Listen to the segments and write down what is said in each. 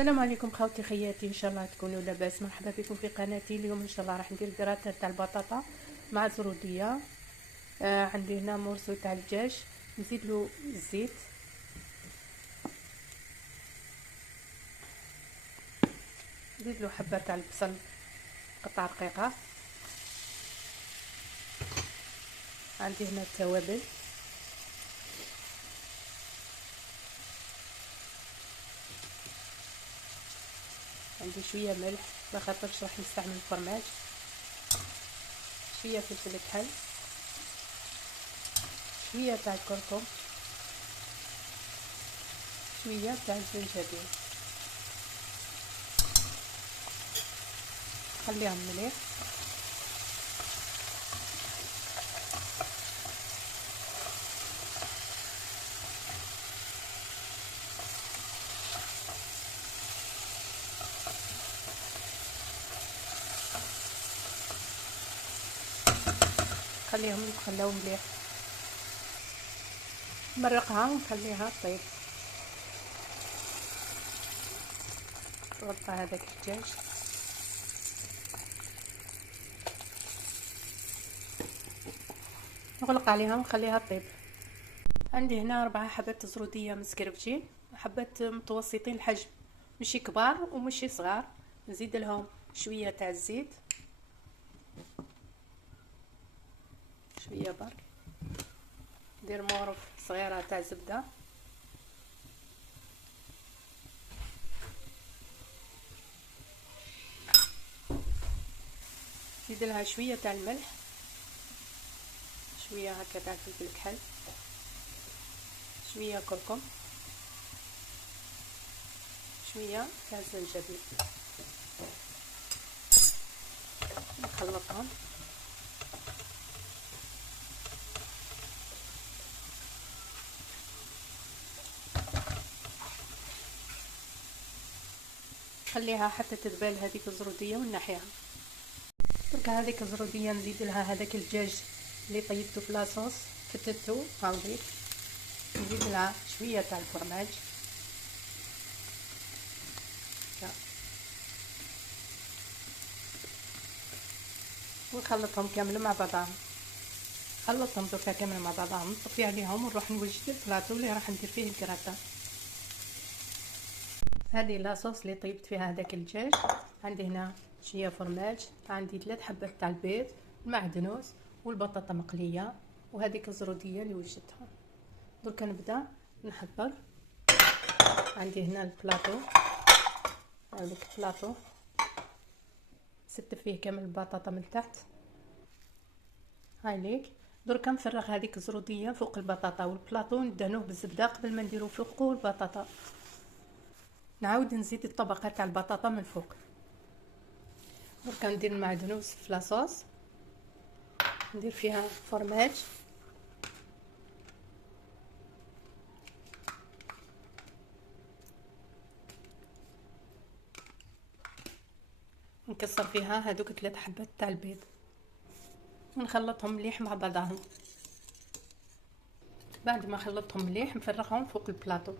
السلام عليكم خوتي خياتي، ان شاء الله تكونوا لاباس. مرحبا بكم في قناتي. اليوم ان شاء الله راح ندير جراتة تاع البطاطا مع زروديه. عندي هنا مرسو تاع الدجاج، نزيد له الزيت، نزيد له حبه تاع البصل قطع رقيقه. عندي هنا التوابل، عندي شويه ملح ما خاطرش راح نستعمل الفرماج، شويه فلفل كحل، شويه تاع الكركم، شويه تاع الزنجبيل. خليهم مليح. خليهم يتخلوا مليح، مرقها ونخليها طيب. نغطى هذاك الدجاج، نغلق عليها ونخليها طيب. عندي هنا 4 حبات زروديه مسكرفجين، حبات متوسطين الحجم، ماشي كبار وماشي صغار. نزيد لهم شويه تاع الزيت، شويه برك، ندير مورف صغيره تاع زبده، نزيد لها شويه تاع الملح، شويه هكا تاع الفلفل الكحل، شويه كركم، شويه تاع الزنجبيل. نخلطهم. خليها حتى تذبل هذيك الزروديه ونحيها. درك هذيك الزروديه نزيد لها هذاك الدجاج اللي طيبته في لاصوص، فتتو هاوليك، نزيد لها شويه تاع الفرماج ونخلطهم كامل مع بعضهم. خلطهم دركا كامل مع بعضهم، نطفي عليهم ونروح نوجد البلاطو اللي راح ندير فيه الكراطه. هذه لاصوص اللي طيبت فيها هذاك الدجاج. عندي هنا شويه فرماج، عندي 3 حبات تاع البيض، المعدنوس والبطاطا مقليه، وهذيك الزروديه اللي وجدتها. درك نبدا نحضر. عندي هنا البلاطو، هذاك البلاطو ستف فيه كامل البطاطا من تحت. هاي ليك. درك نفرغ هذيك الزروديه فوق البطاطا والبلاطو، ندهنوه بالزبده قبل ما نديرو فوقه البطاطا. نعاود نزيد الطبقه تاع البطاطا من فوق. درك ندير المعدنوس في لاصوص، ندير فيها فرماج، نكسر فيها هذوك 3 حبات تاع البيض ونخلطهم مليح مع بعضهم. بعد ما خلطتهم مليح نفرغهم فوق البلاطو.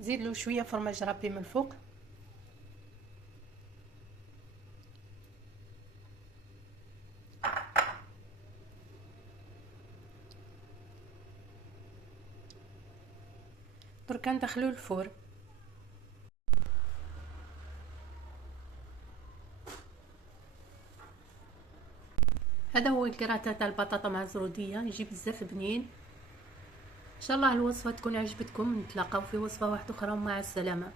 زيد له شويه فرماج رابي من الفوق. درك ندخلو الفور. هذا هو الكراته تاع البطاطا مع الزروديه، يجي بزاف بنين. ان شاء الله الوصفه تكون عجبتكم. نتلاقاو في وصفه واحده اخرى، ومع السلامه.